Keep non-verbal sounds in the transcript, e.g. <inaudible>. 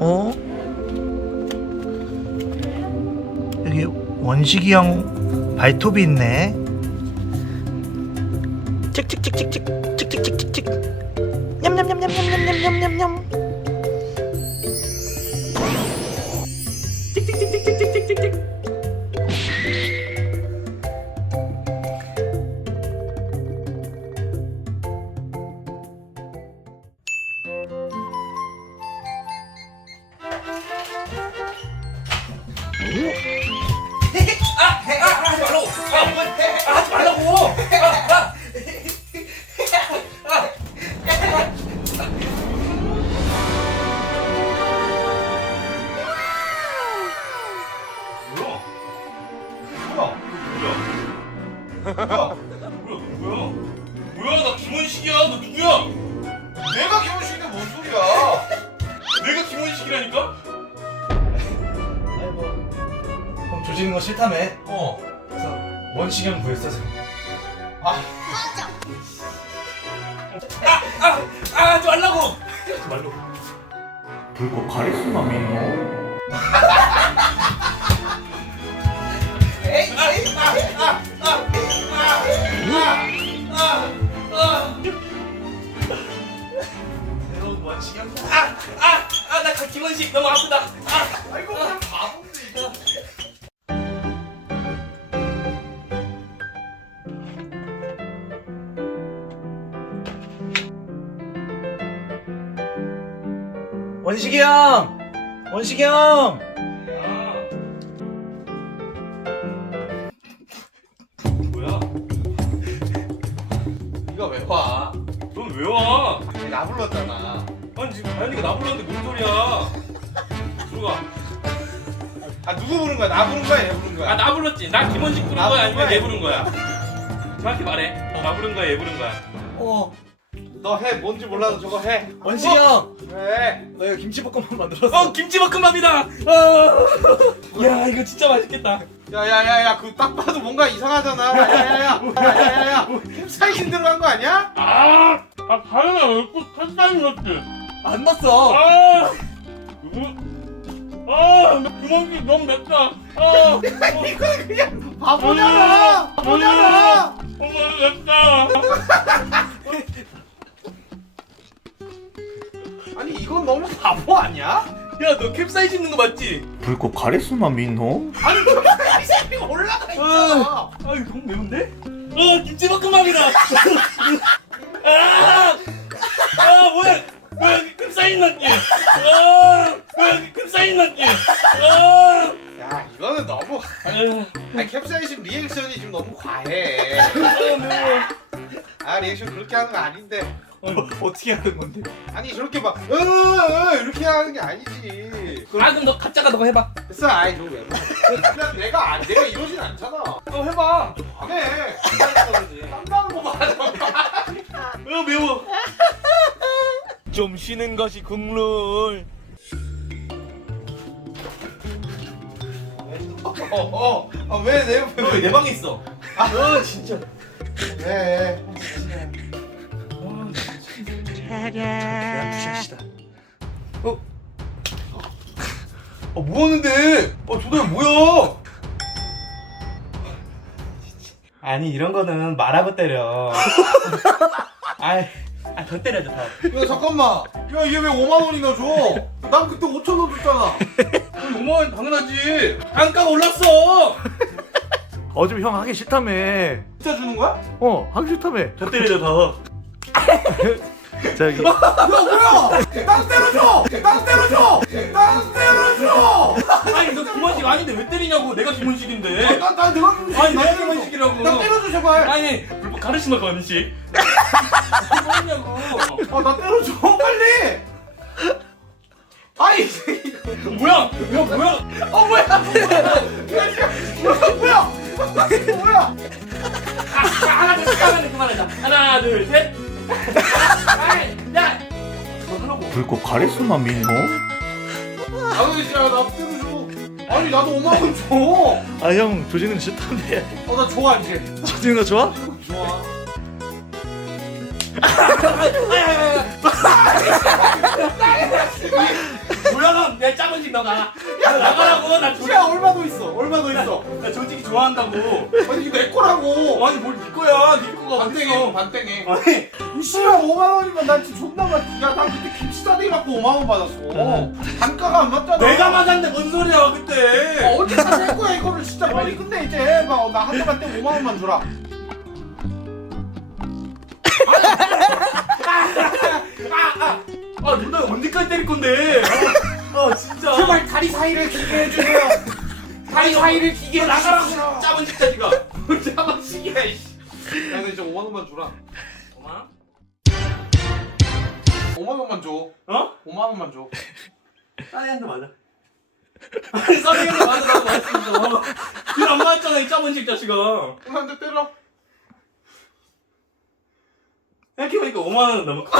어? 여기 원식이 형 발톱이 있네. 찍찍찍찍찍 찍찍찍찍찍 냠냠냠냠냠냠냠냠냠 찍찍찍찍찍찍찍찍 하지 말라고. 아, 아, 하지 말라고. 아, 아. 형 조지는 거 싫다며. 어. 그래서 형 구했어. 아, 아, 하지 말라고. 하지 말라고. 불꽃 카리스마 민호. 새로운 원식이 형. 아, 아, 아, 나 김원식 너무 아프다. 원식이 형. 원식이 형. 뭐야? 네가 왜 와? 넌 왜 와? 나 불렀잖아. 아니 지금 다현이가 나 불렀는데 뭔 소리야? 들어가. 아 누구 부른 거야? 나 부른 거야? 얘 부른 거야? 아 나 불렀지. 나 김원식 부른 나 거야 부른 아니면 거야, 얘 부른 거야? 정확히 말해. 나 부른 거야 얘 부른 거야? 어. 너 해. 뭔지 몰라도 저거 해. 원식이 형. 왜? 나 이거 김치볶음밥 만들었어. 어 김치볶음밥이다. 아, <laughs> 야 이거 진짜 맛있겠다. 야야야야 그 딱 봐도 뭔가 이상하잖아. 야야야야. 캡사이신 들어간 거 아니야? 아, 아 다현아 왜또 탄산이 넣지? 안 났어. 아, 이거, 아, 김원식 너무 맵다. 아, <laughs> 이거 그냥 바보잖아. 바보잖아. 너무 맵다. <laughs> 아니 이건 너무 바보 아니야? 야, 너 캡사이신 있는 거 맞지? 불꽃 카리스마 민호. 아니 캡사이신이 올라가 있잖아. 아, 이거 너무 매운데? 아, 김치볶음밥이다. <laughs> 아, 아, 뭐야? 뭐야, 캡사이신 났지? 아, 뭐야, 캡사이신 났지? 아, 야 이거는 너무 아, 아니 캡사이신 리액션이 지금 너무 과해. 아, 매워. 아 리액션 그렇게 하는 거 아닌데. 어 떻게 하는 건데? 아니 저렇게 막 으, 으, 이렇게 하는 게 아니지. 아, 그럼 너 각자가 너가 해봐. 됐어, 아이 저거 왜? 그냥 내가 안 내가 이러진 않잖아. 너 해봐. 안 해. 땀나는 거 봐. 어, 매워. 좀 쉬는 것이 국룰. 어, 어, 아, 왜 내, 왜, 왜, 내 방에 있어. 아, 진짜. 왜? 대한 투샷이다. 어, 뭐 하는데? 어, 조도야 뭐야? 아니, 이런 거는 말하고 때려. <laughs> 아이, 아, 더 때려줘, 더. 야, 잠깐만. 야, 얘 왜 5만 원이나 줘? 난 그때 5천 원 줬잖아. 5만원 당연하지. 단가가 올랐어. 어차피 형 하기 싫다며. 진짜 주는 거야? 어, 하기 싫다며. 더 때려줘, 더. <laughs> 저기. 야, 뭐야? 땅 때려줘! 땅 때려줘! 땅 때려줘! 아니, 너 김원식 아닌데 왜 때리냐고. 내가 김원식인데. 나, 나 내가 좀 아니, 내가 김원식이라고. 땅 때려줘, 제발. 아니, 불법 건식. 뭐냐고. 아, 나 때려줘, 빨리. 아이. 뭐야? 야, 뭐야? 어, 뭐야? 뭐야? 뭐야? 뭐야? 아, 하나, 둘, 셋. 하나, 그만하자. 하나, 둘, 셋. 아이, 야. 뭐 하라고. 불꽃 카리스마 민호. 아저씨야, 나 때려줘. 아니, 나도 5만 원 줘. 아, 형거 싫다며. 어, 나 좋아, 이제. 조지는 거 좋아? 좋아. 뭐야, 나 너가 야 나가라고 나 조직 야 좋아한다고 아니 이거 내 거라고 아니 뭘네 거야 네 거가 반땡해 어딨어 반땡해 아니 씨발 5만 원이면 난 진짜 존나 많지 야나 그때 김치 싸대기 받고 5만 원 받았어 단가가 안 맞잖아 내가 맞았는데 뭔 소리야 그때 아, 언제까지 할 거야 이거를 진짜 빨리 끝내 이제 막나한 대만 때 5만 원만 주라 아 누나 언제까지 때릴 건데 아 진짜 제발 다리 사이를 기게 해주세요 다리 사이를 기게 나가라고 짜은 집까지가 잠깐 시기야 이씨. 야 근데 진짜 5만 원만 주라. 고마 5만 원만 줘. 어? 5만 원만 줘. 싸이한테 맞아. 아니 싸이한테 맞으라고 말했어 길안 맞았잖아 이 짜은 집 자식아 한대 때려. 생각해보니까 5만 원은 너무 커